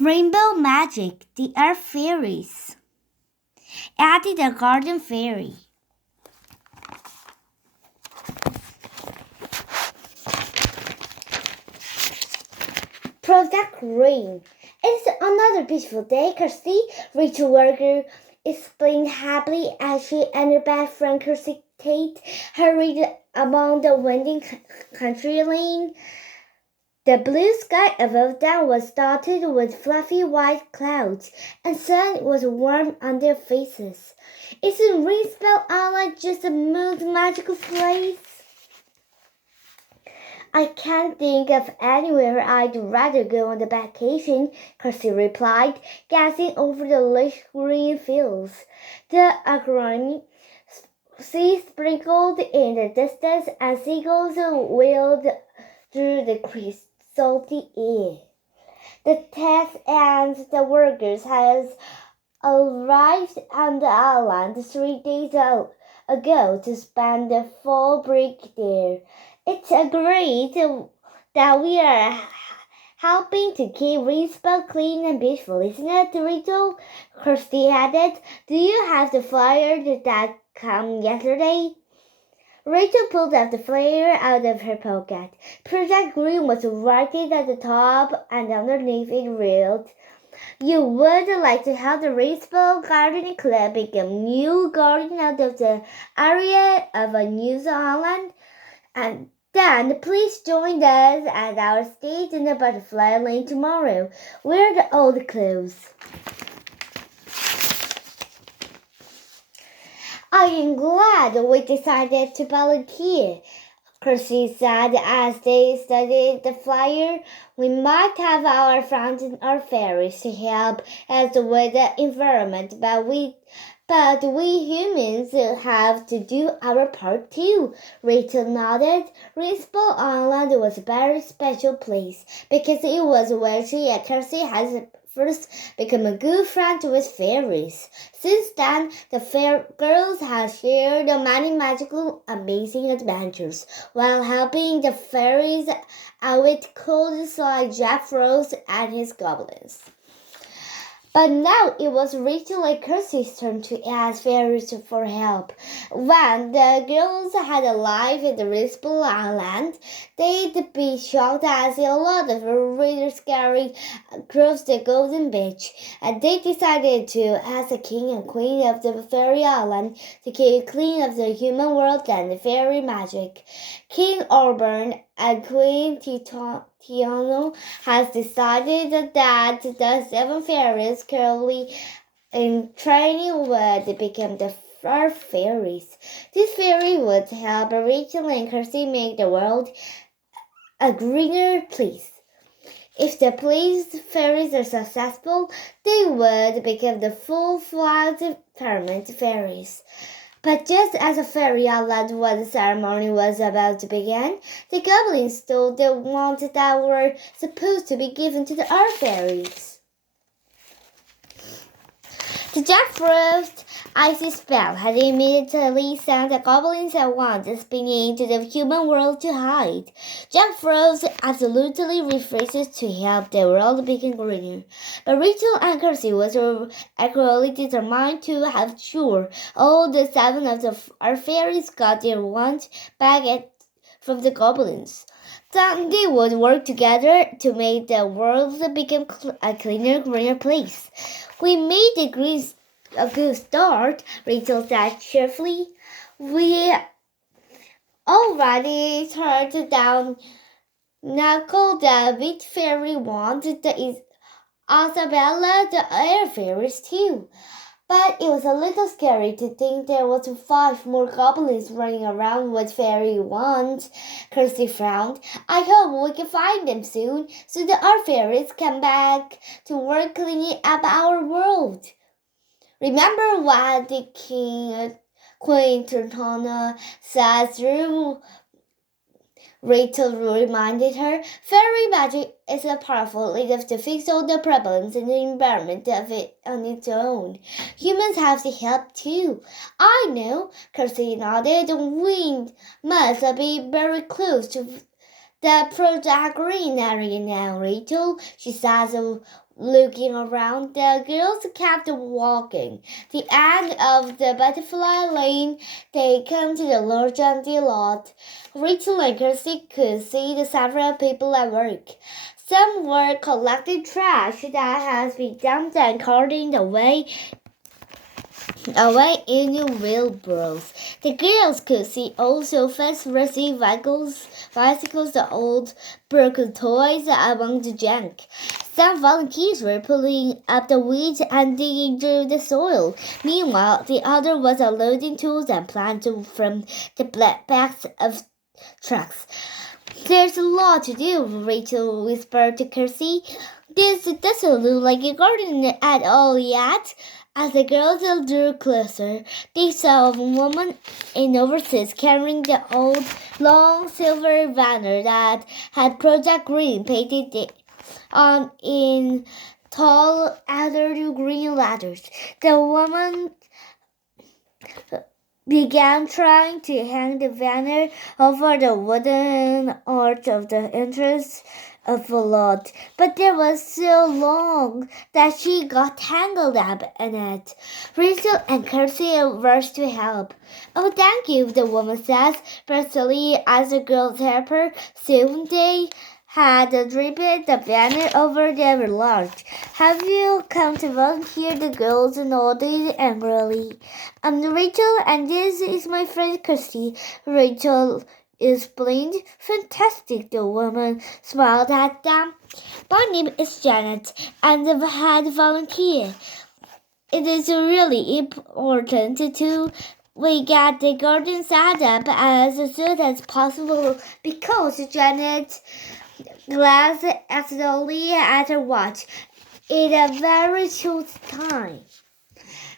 Rainbow magic, the earth fairies. Edie the garden fairy. Protect rain. It's another beautiful day, Kirsty. Rachel Worker explained happily as she and her best friend Kirsty Tate hurried along the winding country lane. The blue sky above them was dotted with fluffy white clouds, and sun was warm on their faces. Isn't Rainspell Island just a most magical place? I can't think of anywhere I'd rather go on the vacation, Kirsty replied, gazing over the lush green fields. The agronomy sea sprinkled in the distance, and seagulls wheeled through the crisp, salty air. The test and the workers had arrived on the island 3 days ago to spend the fall break there. It's great that we are helping to keep Rainspell clean and beautiful, isn't it, Rachel? Kirsty added. Do you have the flyer that came yesterday? Rachel pulled out the flyer out of her pocket. Project Green was writing at the top, and underneath it read, "You would like to help the Rainspell Gardening Club make a new garden out of the area of a new island? And then please join us at our stage in the Butterfly Lane tomorrow. Wear the old clothes." I am glad we decided to volunteer, Kirsty said as they studied the flyer. We might have our friends and our fairies to help us with the environment, but we humans have to do our part too. Rachel nodded. Rainspell Island was a very special place because it was where she and Kirsty had first become a good friend with fairies. Since then, the fair girls have shared many magical, amazing adventures while helping the fairies out with colds like Jack Frost and his goblins. But now it was Rachel and Kirsty's turn to ask fairies for help. When the girls had arrived at the Rainspell Island, they'd be shocked to see a lot of really scary across the Golden Beach, and they decided to ask the king and queen of the fairy island to keep clean of the human world and the fairy magic. King Auburn and Queen Tiano has decided that the 7 fairies currently in training would become the first fairies. This fairy would help Rachel and Kirsty make the world a greener place. If the place fairies are successful, they would become the full-fledged permanent fairies. But just as the fairy island when the ceremony was about to begin, the goblins stole the wands that were supposed to be given to the earth fairies. The Jack Frost icy spell had immediately sent the goblins and wands spinning into the human world to hide. Jack Frost absolutely refuses to help the world become greener, but Rachel and Kirsty was equally determined to have sure all the 7 of our fairies got their wands back from the goblins. Then they would work together to make the world become a cleaner, greener place. We made a good start, Rachel said cheerfully. We already turned down Knuckle the Wheat Fairy wand, the Isabella the Air Fairies too. But it was a little scary to think there was 5 more goblins running around with fairy wands. Kirsty frowned. I hope we can find them soon, so that our fairies come back to work cleaning up our world. Remember what the Queen Turtona said through Rachel reminded her. Fairy magic is a powerful enough to fix all the problems in the environment of it on its own. Humans have to help too. I know, Kirsty nodded. We must be very close to the Project Green area now, Rachel, she said Looking around, the girls kept walking. The end of the butterfly lane, they came to the large empty lot. Rachel and Kirsty could see the several people at work. Some were collecting trash that has been dumped and carting away in wheelbarrows. The girls could see old sofas, rusty bicycles, the old broken toys among the junk. Some volunteers were pulling up the weeds and digging through the soil. Meanwhile, the other was unloading tools and plants from the backs of trucks. There's a lot to do, Rachel whispered to Kirsty. This doesn't look like a garden at all yet. As the girls drew closer, they saw a woman in overseas carrying the old, long silver banner that had Project Green painted on in tall, elder green letters. The woman began trying to hang the banner over the wooden arch of the entrance of the lot, but it was so long that she got tangled up in it. Rachel and Kirsty rushed to help. Oh, thank you, the woman says, personally, as the girls help her. Soon they had draped the banner over their lodge. Have you come to volunteer? The girls nodded angrily. I'm Rachel, and this is my friend Kirsty. Rachel explained. Fantastic, the woman smiled at them. My name is Janet, and I've had volunteer. It is really important we get the garden set up as soon as possible because Janet glanced accidentally at her watch. In a very short time.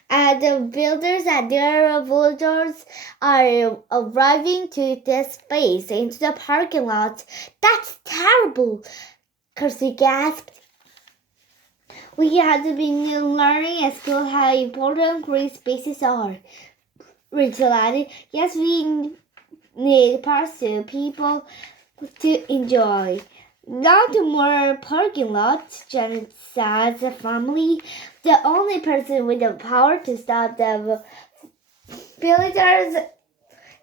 And the builders and their villagers are arriving to this space into the parking lot. That's terrible, Kirsty gasped. We had been learning at school how important green spaces are. Rachel added, yes, we need parks for people to enjoy. Not more parking lots, Janet said firmly. The only person with the power to stop the villagers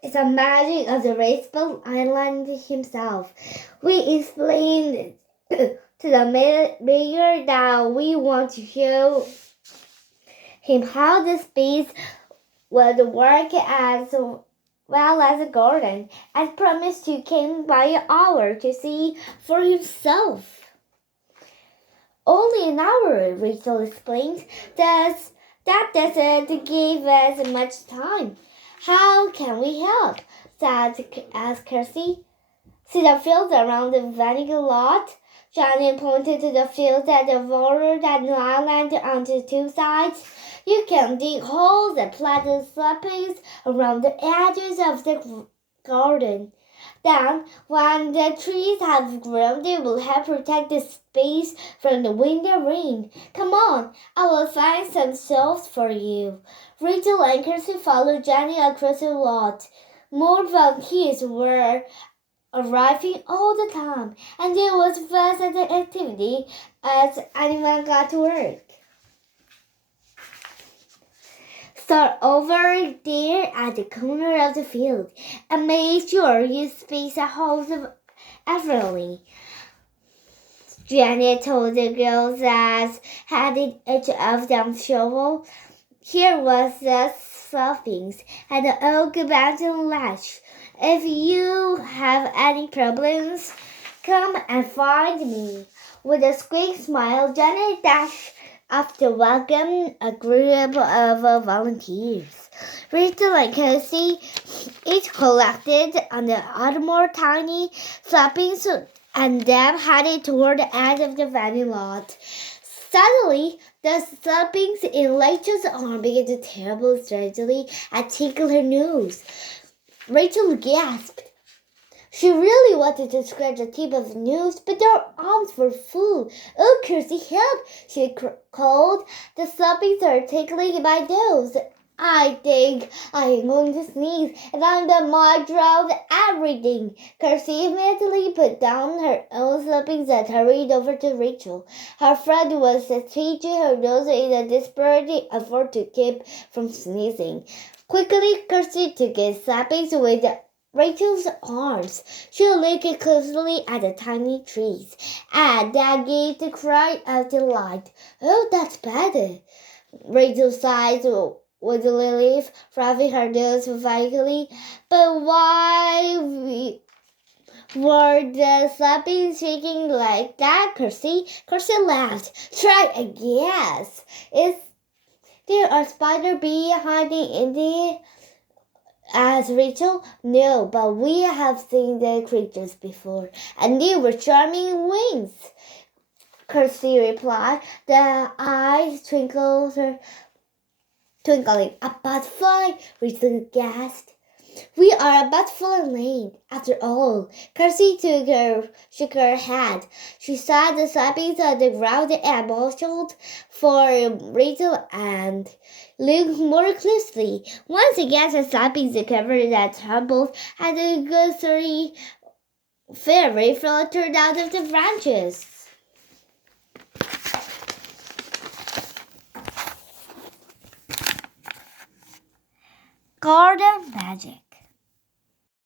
is the magic of the Raceball Island himself. We explained to the mayor that we want to show him how the space would work as well as a garden, and promised to come by an hour to see for himself. Only an hour, Rachel explained. That doesn't give us much time. How can we help? asked Kirsty. See the fields around the vanilla lot? Johnny pointed to the fields that bordered an island onto two sides. You can dig holes and plant the saplings around the edges of the garden. Then, when the trees have grown, they will help protect the space from the wind and rain. Come on, I will find some shelves for you. Rachel and Kirsty followed Johnny across the lot. More volunteers were arriving all the time, and there was fast activity as anyone got to work. Start over there at the corner of the field and make sure you space the holes effortlessly. Janet told the girls as handed each of them shovel. Here was the saplings and the oak mountain latch. If you have any problems, come and find me. With a quick smile, Janet dashed off to welcome a group of volunteers. Rachel and Kirsty each collected on the other more tiny saplings and then headed toward the end of the vanilla lot. Suddenly, the saplings in Rachel's arm began to tear strangely and tickle her nose. Rachel gasped. She really wanted to scratch the tip of the nose, but her arms were full. Oh, Kirsty, help! She called. The saplings are tickling my nose. I think I am going to sneeze, and then the mud drowned everything. Kirsty immediately put down her own slippers and hurried over to Rachel. Her friend was teaching her nose in a desperate effort to keep from sneezing. Quickly, Kirsty took his slappings with Rachel's arms. She looked closely at the tiny trees, and then gave a cry of delight. Oh, that's better! Rachel sighed with relief, rubbing her nose violently. But why were the slappings shaking like that, Kirsty? Kirsty laughed. Try a guess. Is there a spider bee hiding in there? Asked Rachel. No, but we have seen the creatures before, and they were charming wings. Kirsty replied. The eyes twinkling. A butterfly, Rachel gasped. We are a butterfly lane, after all. Kirsty shook her head. She saw the slappings on the ground and motioned for Rachel and looked more closely. Once again, the slappings covered and tumbled, and the gussery fairy fluttered out of the branches. Garden magic.